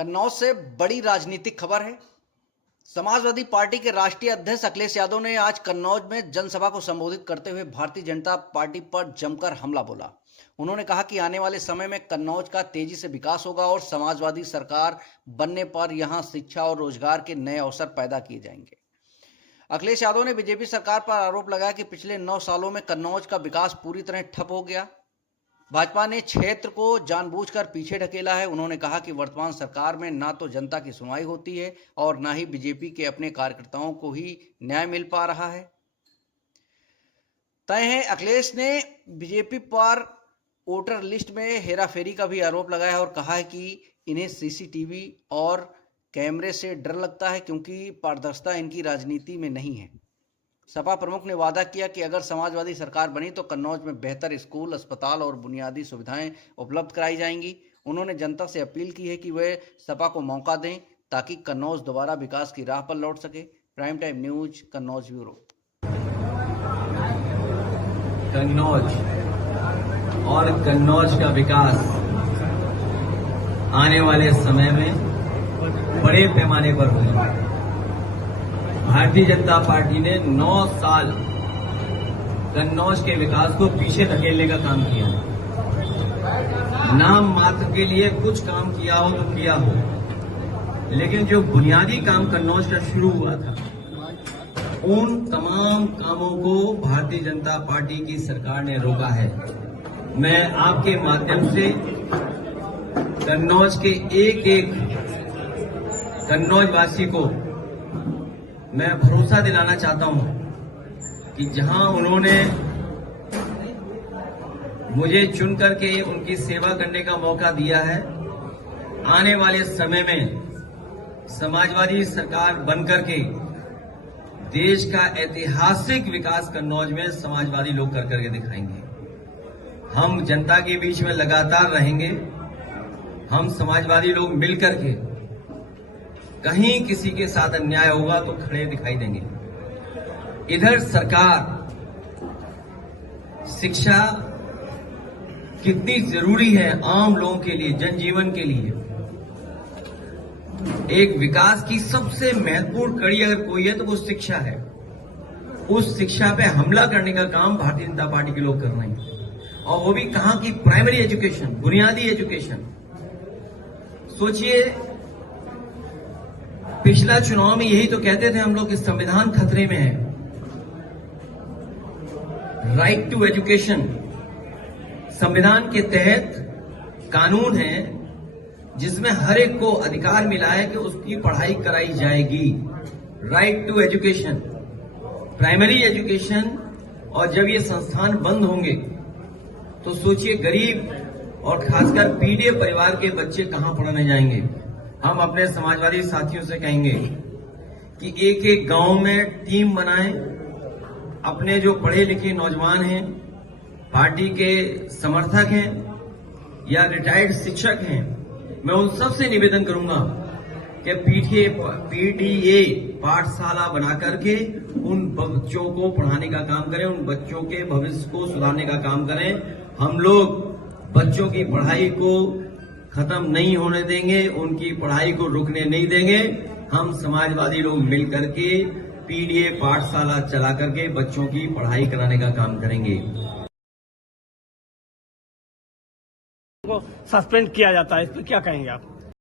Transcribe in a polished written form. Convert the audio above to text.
कन्नौज से बड़ी राजनीतिक खबर है। समाजवादी पार्टी के राष्ट्रीय अध्यक्ष अखिलेश यादव ने आज कन्नौज में जनसभा को संबोधित करते हुए भारतीय जनता पार्टी पर जमकर हमला बोला। उन्होंने कहा कि आने वाले समय में कन्नौज का तेजी से विकास होगा और समाजवादी सरकार बनने पर यहां शिक्षा और रोजगार के नए अवसर पैदा किए जाएंगे। अखिलेश यादव ने बीजेपी सरकार पर आरोप लगाया कि पिछले 9 सालों में कन्नौज का विकास पूरी तरह ठप हो गया। भाजपा ने क्षेत्र को जानबूझकर पीछे ढकेला है। उन्होंने कहा कि वर्तमान सरकार में ना तो जनता की सुनवाई होती है और ना ही बीजेपी के अपने कार्यकर्ताओं को ही न्याय मिल पा रहा है। तय है अखिलेश ने बीजेपी पर वोटर लिस्ट में हेराफेरी का भी आरोप लगाया है और कहा है कि इन्हें सीसीटीवी और कैमरे से डर लगता है क्योंकि पारदर्शिता इनकी राजनीति में नहीं है। सपा प्रमुख ने वादा किया कि अगर समाजवादी सरकार बनी तो कन्नौज में बेहतर स्कूल, अस्पताल और बुनियादी सुविधाएं उपलब्ध कराई जाएंगी। उन्होंने जनता से अपील की है कि वे सपा को मौका दें ताकि कन्नौज दोबारा विकास की राह पर लौट सके। Prime time news, Kannauj bureau. Kannauj और कन्नौज का विकास आने वाले समय में बड़े पैमाने पर होगा। भारतीय जनता पार्टी ने 9 साल कन्नौज के विकास को पीछे धकेलने का काम किया है। नाम मात्र के लिए कुछ काम किया हो तो किया हो, लेकिन जो बुनियादी काम कन्नौज का शुरू हुआ था उन तमाम कामों को भारतीय जनता पार्टी की सरकार ने रोका है। मैं आपके माध्यम से कन्नौज के एक कन्नौज वासी को मैं भरोसा दिलाना चाहता हूं कि जहां उन्होंने मुझे चुन करके उनकी सेवा करने का मौका दिया है, आने वाले समय में समाजवादी सरकार बनकर के देश का ऐतिहासिक विकास कन्नौज में समाजवादी लोग कर करके दिखाएंगे। हम जनता के बीच में लगातार रहेंगे। हम समाजवादी लोग मिलकर के कहीं किसी के साथ अन्याय होगा तो खड़े दिखाई देंगे। इधर सरकार शिक्षा कितनी जरूरी है आम लोगों के लिए, जनजीवन के लिए। एक विकास की सबसे महत्वपूर्ण कड़ी अगर कोई है तो वो शिक्षा है। उस शिक्षा पे हमला करने का काम भारतीय जनता पार्टी के लोग कर रहे हैं, और वो भी कहां की प्राइमरी एजुकेशन, बुनियादी एजुकेशन। सोचिए, पिछला चुनाव में यही तो कहते थे हम लोग कि संविधान खतरे में है। राइट टू एजुकेशन संविधान के तहत कानून है जिसमें हर एक को अधिकार मिला है कि उसकी पढ़ाई कराई जाएगी। Right to education, primary education. और जब ये संस्थान बंद होंगे तो सोचिए गरीब और खासकर पीड़ित परिवार के बच्चे कहां पढ़ने जाएंगे। हम अपने समाजवादी साथियों से कहेंगे कि एक एक गांव में टीम बनाएं। अपने जो पढ़े लिखे नौजवान हैं, पार्टी के समर्थक हैं या रिटायर्ड शिक्षक हैं, मैं उन सबसे निवेदन करूंगा कि पीडीए पाठशाला बना करके उन बच्चों को पढ़ाने का काम करें, उन बच्चों के भविष्य को सुधारने का काम करें। हम लोग बच्चों की पढ़ाई को खत्म नहीं होने देंगे, उनकी पढ़ाई को रुकने नहीं देंगे। हम समाजवादी लोग मिलकर के पीडीए पाठशाला चला करके बच्चों की पढ़ाई कराने का काम करेंगे। को सस्पेंड किया जाता है, इस पर क्या कहेंगे आप?